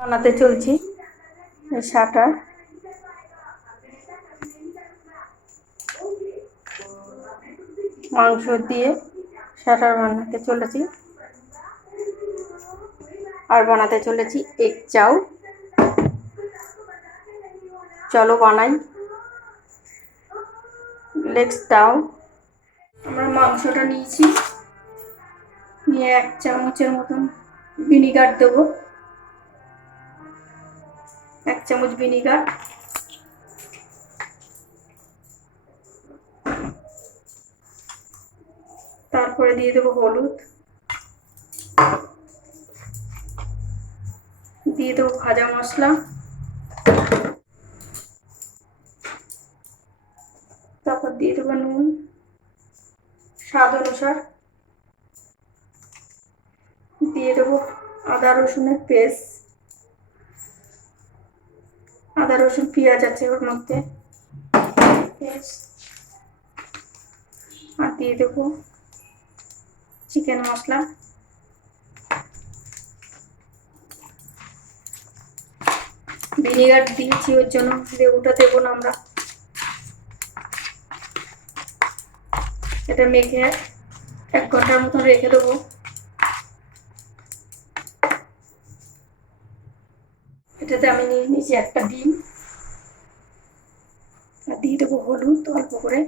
বানাতে চলছি শাটার। মাংস দিয়ে শাটার বানাতে চলেছি, আর বানাতে চলেছি এগ চাউ। চলো বানাই। Let's Dow. আমরা মাংসটা নিয়েছি, নিয়ে 1 চামচের মতন ভিনিগার দেবো। 1 চামচ ভিনিগার। তারপরে দিয়ে দেবো হলুদ, দিয়ে দেবো ভাজা মশলা, তারপর দিয়ে দেবো নুন স্বাদ অনুসার, দিয়ে দেবো আদা রসুনের পেস্ট। আদা রসুন পেঁয়াজ আছে ওর মধ্যে, আর দিয়ে দেবো চিকেন মশলা। ভিনিগার দিয়েছি ওর জন্য লেবুটা দেবো না আমরা। এটা মেখে 1 ঘন্টার মতন রেখে দেবো। এটাতে আমি নিয়ে নিয়েছি একটা ডিম, আর দিয়ে দেবো হলুদ অল্প করে,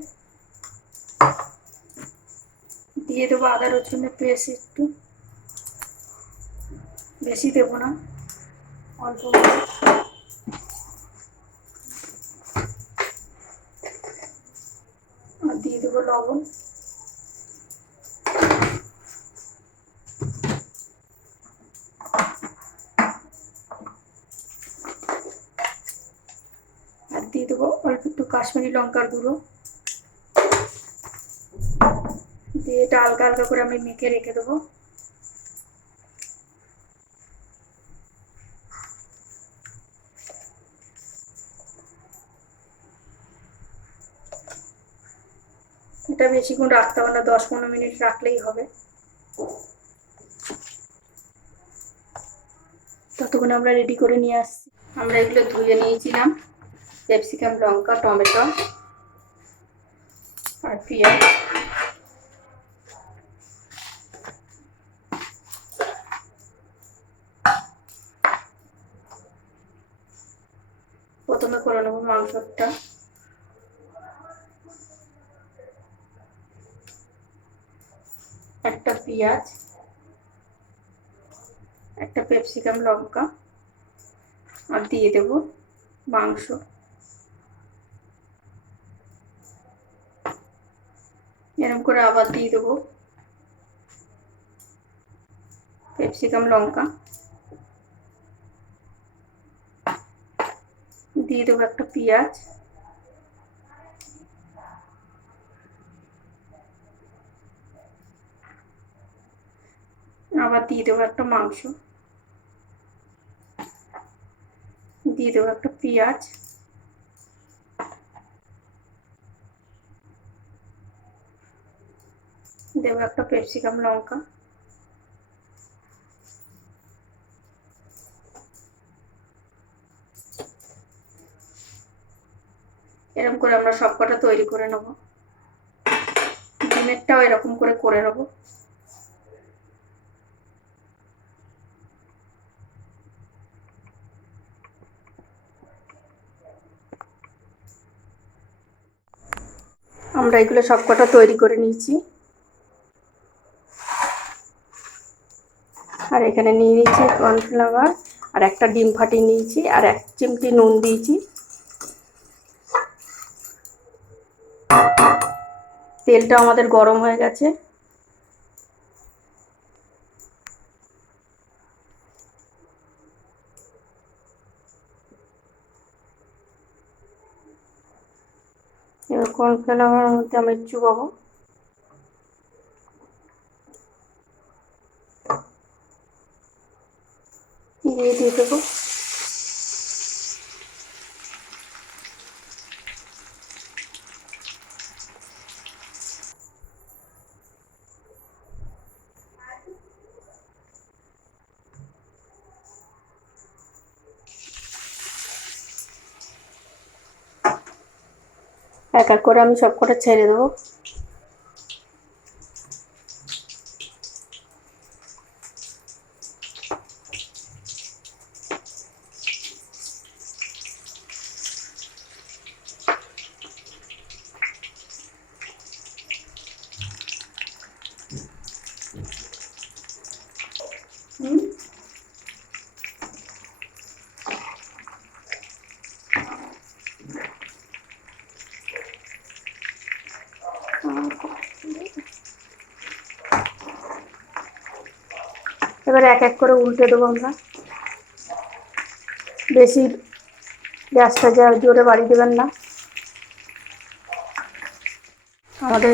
দিয়ে দেবো আদা রসুনের পেস্ট একটু, বেশি দেবো না, অল্প করে। আর দিয়ে দেবো লবণ। আর দিয়ে দেবো অল্প একটু কাশ্মীরি লঙ্কার গুঁড়ো, দিয়ে এটা হালকা হালকা করে আমি মেখে রেখে দেবো। এটা বেশিক্ষণ রাখতে হবে না, 10-15 মিনিট রাখলেই হবে। ততক্ষণ আমরা রেডি করে নিয়ে আসছি। আমরা এগুলো ধুয়ে নিয়েছিলাম, ক্যাপসিকাম, লঙ্কা, টমেটো আর পেঁয়াজ। প্রথমে করে নেবো মাংসটা। একটা পেঁয়াজ, একটা ক্যাপসিকাম, লঙ্কা, আর দিয়ে দেবো মাংস। এরকম করে আবার দিয়ে দেবো ক্যাপসিকাম, লঙ্কা, দিয়ে দেবো একটা পেঁয়াজ, আবার দিয়ে দেবো একটা মাংস, দিয়ে দেবো একটা পেঁয়াজ, দেবো একটা ক্যাপসিকাম, লঙ্কা, এরকম করে আমরা সবকটা তৈরি করে নেব। ডিমেরটাও এরকম করে নেব। আমরা এগুলো সবকটা তৈরি করে নিয়েছি। আর এখানে নিয়ে নিয়েছি কর্নফ্লাওয়ার, আর একটা ডিম ফাটিয়ে নিয়েছি, আর 1 চিমটি নুন দিয়েছি। তেলটা আমাদের গরম হয়ে গেছে। এবার কর্নফ্লাওয়ারের মধ্যে আমি চুবাবো। দিয়ে দেবো এক এক করে আমি সব কটা ছেড়ে দেবো। এবার এক এক করে উল্টে দেবো আমরা। বেশি গ্যাসটা জোরে বাড়িয়ে দেবেন না। আমাদের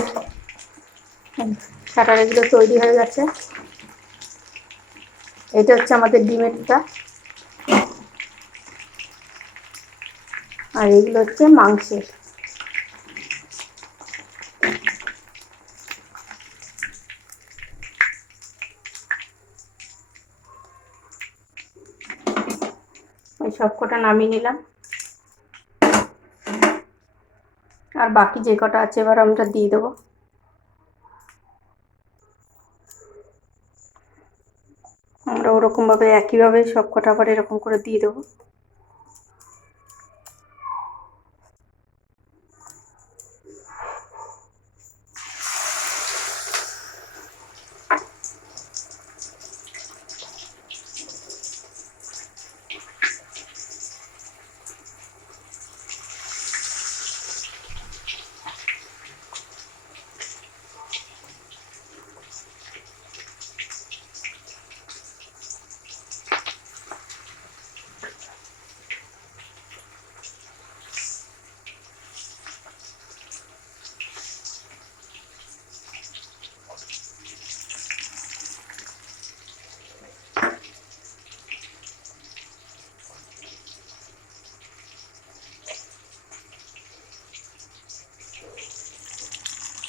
শাটার এগুলো তৈরি হয়ে গেছে। এটা হচ্ছে আমাদের ডিমেরটা, আর এগুলো হচ্ছে মাংসের। ওই সব কটা নামিয়ে নিলাম, আর বাকি যে কটা আছে এবার আমরা দিয়ে দেবো। আমরা ওরকমভাবে একইভাবে সব কটা আবার এরকম করে দিয়ে দেবো।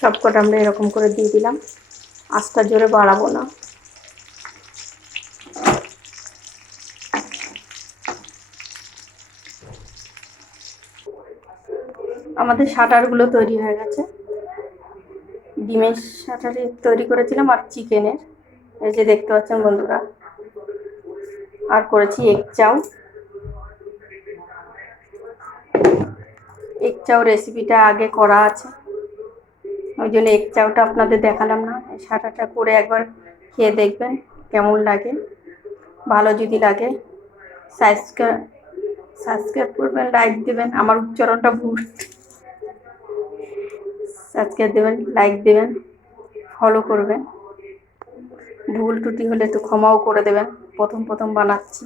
সব কটা আমরা এরকম করে দিয়ে দিলাম, আঁচটা জোরে বাড়াবো না। আমাদের শাটারগুলো তৈরি হয়ে গেছে। ডিমের শাটারে তৈরি করেছিলাম আর চিকেনের, এই যে দেখতে পাচ্ছেন বন্ধুরা। আর করেছি এগ চাউ। এগ চাউ রেসিপিটা আগে করা আছে, ওই জন্য এগ চাউটা আপনাদের দেখালাম না। শাটারটা করে একবার খেয়ে দেখবেন কেমন লাগে। ভালো যদি লাগে সাবস্ক্রাইব করবেন, লাইক দেবেন। আমার উচ্চারণটা ভুল, সাবস্ক্রাইব দেবেন, লাইক দেবেন, ফলো করবেন। ভুল ত্রুটি হলে একটু ক্ষমাও করে দেবেন, প্রথম প্রথম বানাচ্ছি।